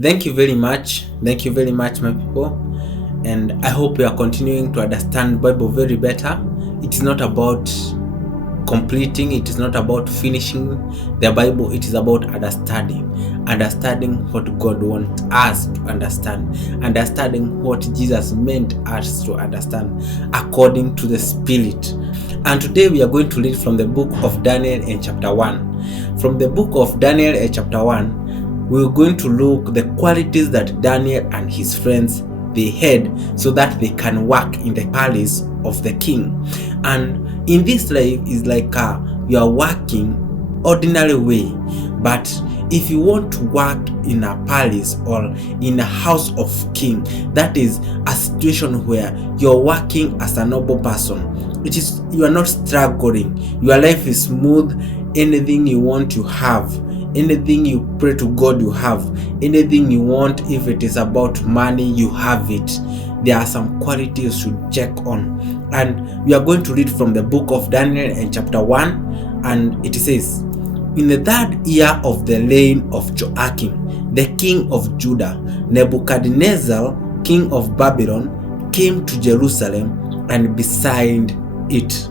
Thank you very much. Thank you very much, my people. And I hope you are continuing to understand Bible very better. It is not about completing, it is not about finishing the Bible, it is about understanding what God wants us to understanding what Jesus meant us to understand according to the Spirit. And today we are going to read from the book of Daniel in chapter 1. From the book of Daniel in chapter 1, we're going to look the qualities that Daniel and his friends they had so that they can work in the palace of the king. And in this life is like you are working ordinary way, but if you want to work in a palace or in a house of king, that is a situation where you're working as a noble person. It is you are not struggling, your life is smooth. Anything you want you have, anything you pray to God you have, anything you want, if it is about money you have it. There are some qualities you should check on, and we are going to read from the book of Daniel in chapter 1, and it says, in the third year of the reign of Joachim, the king of Judah, Nebuchadnezzar, king of Babylon, came to Jerusalem and besieged it.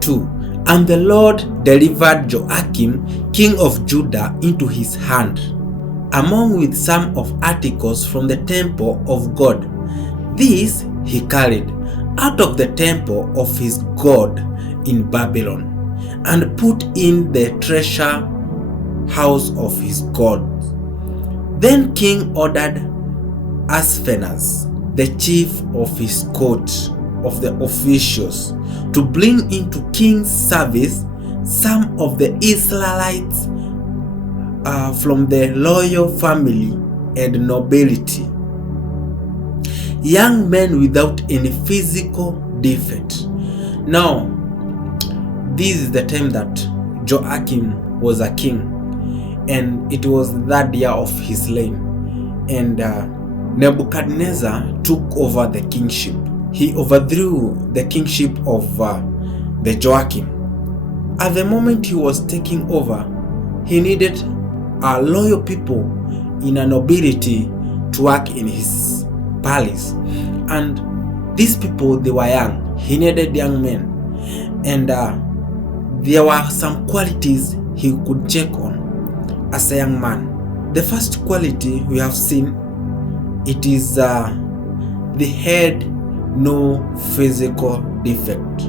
2. And the Lord delivered Joachim, king of Judah, into his hand, along with some of articles from the temple of God. These he carried out of the temple of his God in Babylon, and put in the treasure house of his God. Then king ordered Aspenaz, the chief of his court of the officials, to bring into king's service some of the Israelites from the royal family and nobility, young men without any physical defect. Now, this is the time that Joachim was a king, and it was that year of his reign, and Nebuchadnezzar took over the kingship. He overthrew the kingship of the Joachim. At the moment he was taking over, he needed loyal people in a nobility to work in his palace, and these people, they were young. He needed young men, and there were some qualities he could check on as a young man. The first quality we have seen, it is they had no physical defect,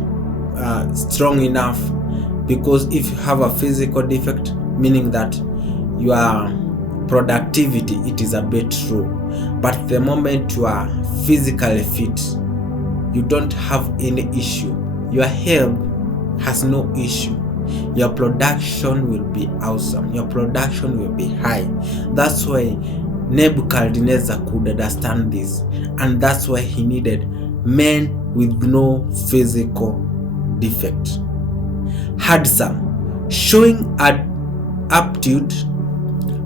strong enough, because if you have a physical defect, meaning that your productivity, it is a bit low, but the moment you are physically fit, you don't have any issue, your health has no issue, your production will be awesome, your production will be high. That's why Nebuchadnezzar could understand this, and that's why he needed men with no physical defect. Handsome, showing aptitude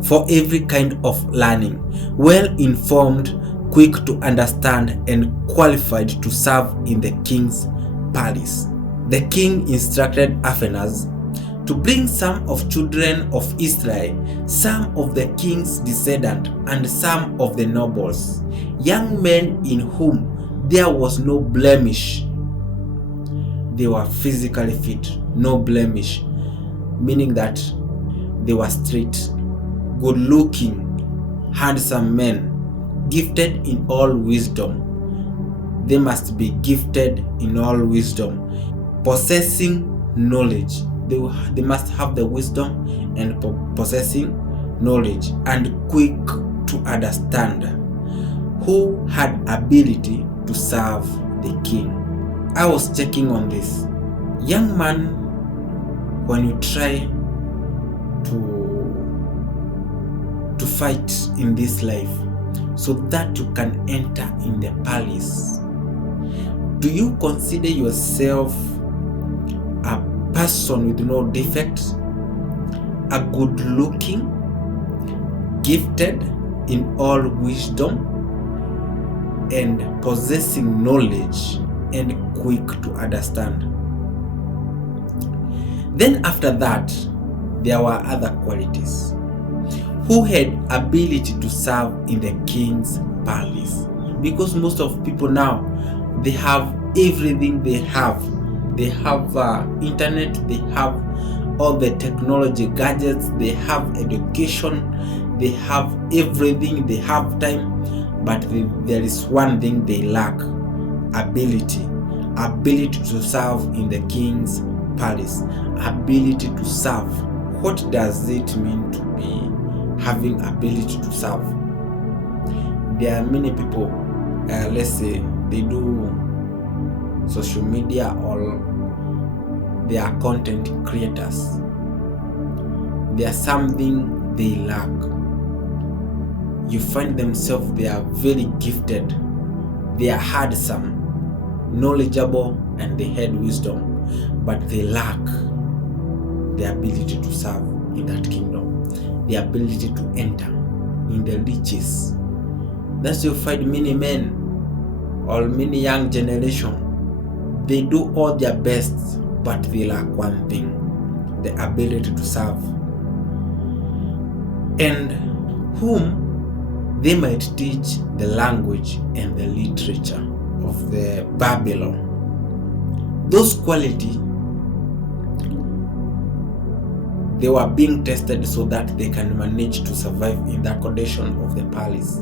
for every kind of learning, well informed, quick to understand, and qualified to serve in the king's palace. The king instructed Aspenaz to bring some of children of Israel, some of the king's descendants, and some of the nobles, young men in whom there was no blemish. They were physically fit, no blemish, meaning that they were straight, good looking, handsome men, gifted in all wisdom. They must be gifted in all wisdom, possessing knowledge. They must have the wisdom and possessing knowledge, and quick to understand, who had ability to serve the king. I was checking on this. Young man, when you try to fight in this life so that you can enter in the palace, do you consider yourself a person with no defects, a good looking, gifted in all wisdom, and possessing knowledge, and quick to understand? Then after that, there were other qualities. who had ability to serve in the king's palace. Because most of people now, they have everything. They have internet, they have all the technology gadgets, they have education, they have everything, they have time, but there is one thing they lack: ability to serve in the king's palace, ability to serve. What does it mean to be having ability to serve? There are many people, let's say they do social media, or they are content creators. There are something they lack. You find themselves, they are very gifted, they are handsome, knowledgeable, and they had wisdom, but they lack the ability to serve in that kingdom, the ability to enter in the riches. That's why you find many men or many young generation, they do all their best, but they lack one thing: the ability to serve. And whom they might teach the language and the literature of the Babylon. Those qualities, they were being tested so that they can manage to survive in that condition of the palace.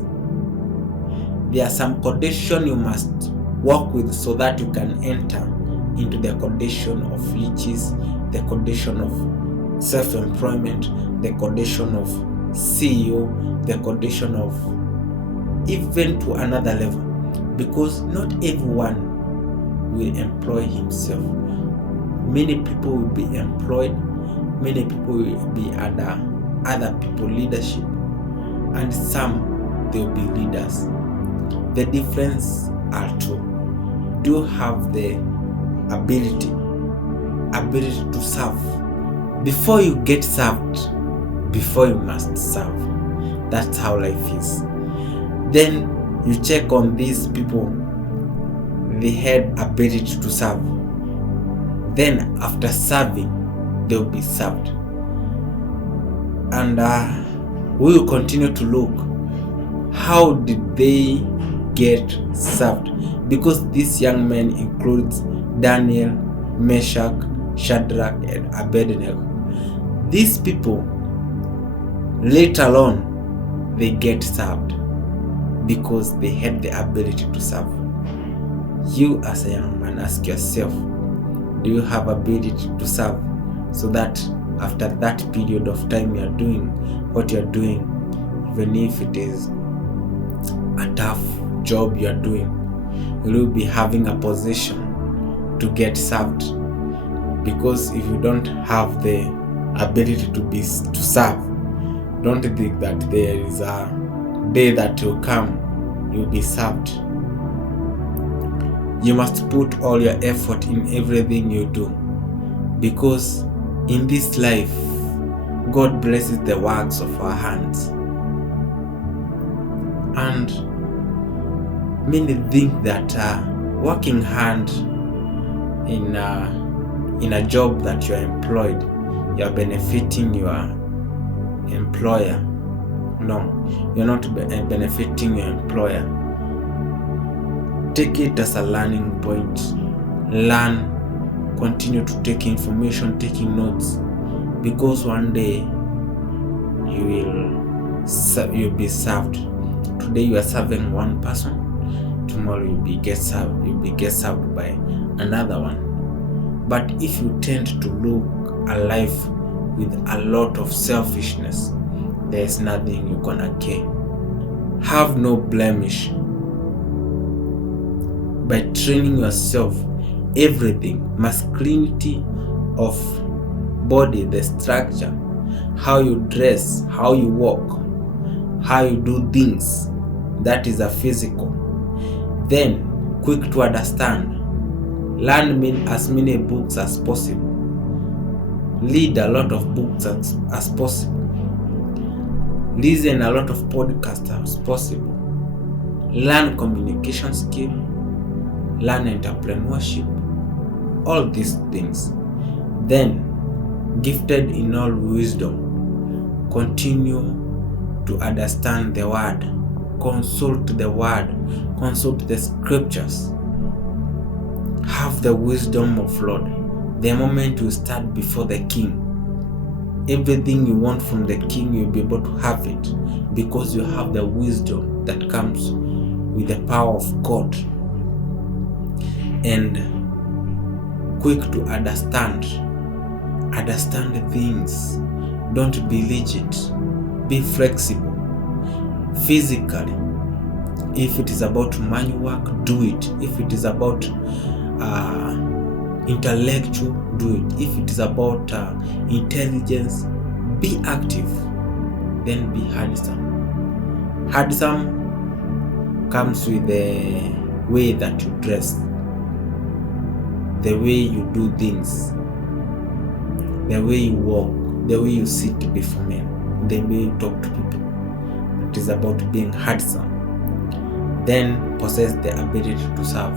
There are some conditions you must work with so that you can enter into the condition of riches, the condition of self-employment, the condition of CEO, the condition of even to another level. Because not everyone will employ himself. Many people will be employed, many people will be under other people's leadership, and some they will be leaders. The difference are two. Do you have the ability to serve? Before you get served, before you must serve. That's how life is. Then you check on these people, they had ability to serve. Then after serving, they will be served. And we will continue to look, how did they get served? Because these young men includes Daniel, Meshach, Shadrach, and Abednego. These people, later on, they get served because they had the ability to serve. You as a young man, ask yourself, do you have ability to serve? So that after that period of time you are doing what you are doing, even if it is a tough job you are doing, you will be having a position to get served. Because if you don't have the ability to serve, don't think that there is a day that will come you'll be served. You must put all your effort in everything you do, because in this life God blesses the works of our hands. And many think that working hard in a job that you are employed, you are benefiting your employer. No, you're not benefiting your employer. Take it as a learning point. Learn, continue to take information, taking notes, because one day you'll be served. Today you are serving one person, tomorrow you'll be get served by another one. But if you tend to look a life with a lot of selfishness, there is nothing you're gonna gain. Have no blemish. By training yourself, everything, masculinity of body, the structure, how you dress, how you walk, how you do things, that is a physical. Then, quick to understand. Learn as many books as possible. Read a lot of books as possible. Listen a lot of podcasts as possible. Learn communication skill. Learn entrepreneurship. All these things. Then, gifted in all wisdom, continue to understand the word. Consult the word. Consult the scriptures. Have the wisdom of Lord. The moment you stand before the king, everything you want from the king, you'll be able to have it because you have the wisdom that comes with the power of God. And quick to understand things. Don't be rigid. Be flexible. Physically, if it is about manual work, do it. If it is about intellectual, do it. If it is about intelligence, be active. Then be handsome. Handsome comes with the way that you dress, the way you do things, the way you walk, the way you sit before men, the way you talk to people. It is about being handsome. Then possess the ability to serve,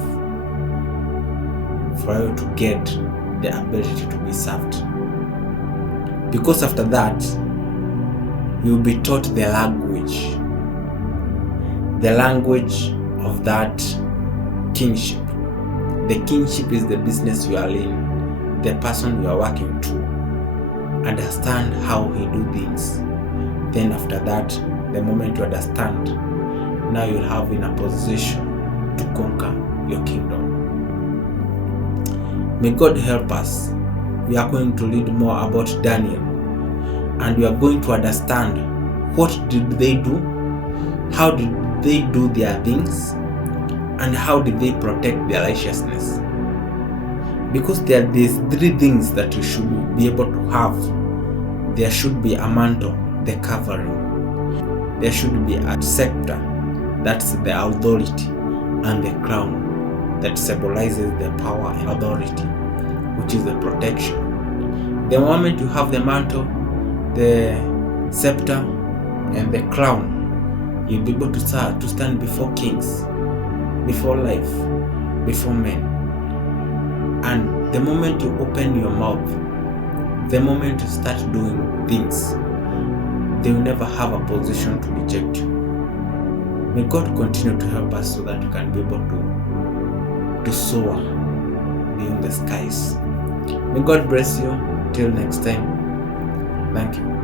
for you to get the ability to be served. Because after that, you'll be taught the language of that kingship. The kingship is the business you are in, the person you are working to. Understand how he do things. Then after that, the moment you understand, now you'll have in a position to conquer your kingdom. May God help us. We are going to read more about Daniel, and we are going to understand what did they do, how did they do their things, and how did they protect their righteousness. Because there are these three things that you should be able to have. There should be a mantle, the covering. There should be a scepter, that's the authority, and the crown, that symbolizes the power and authority, which is the protection. The moment you have the mantle, the scepter, and the crown, you'll be able to stand before kings, before life, before men. And the moment you open your mouth, the moment you start doing things, they will never have a position to reject you. May God continue to help us so that we can be able to soar beyond the skies. May God bless you. Till next time. Thank you.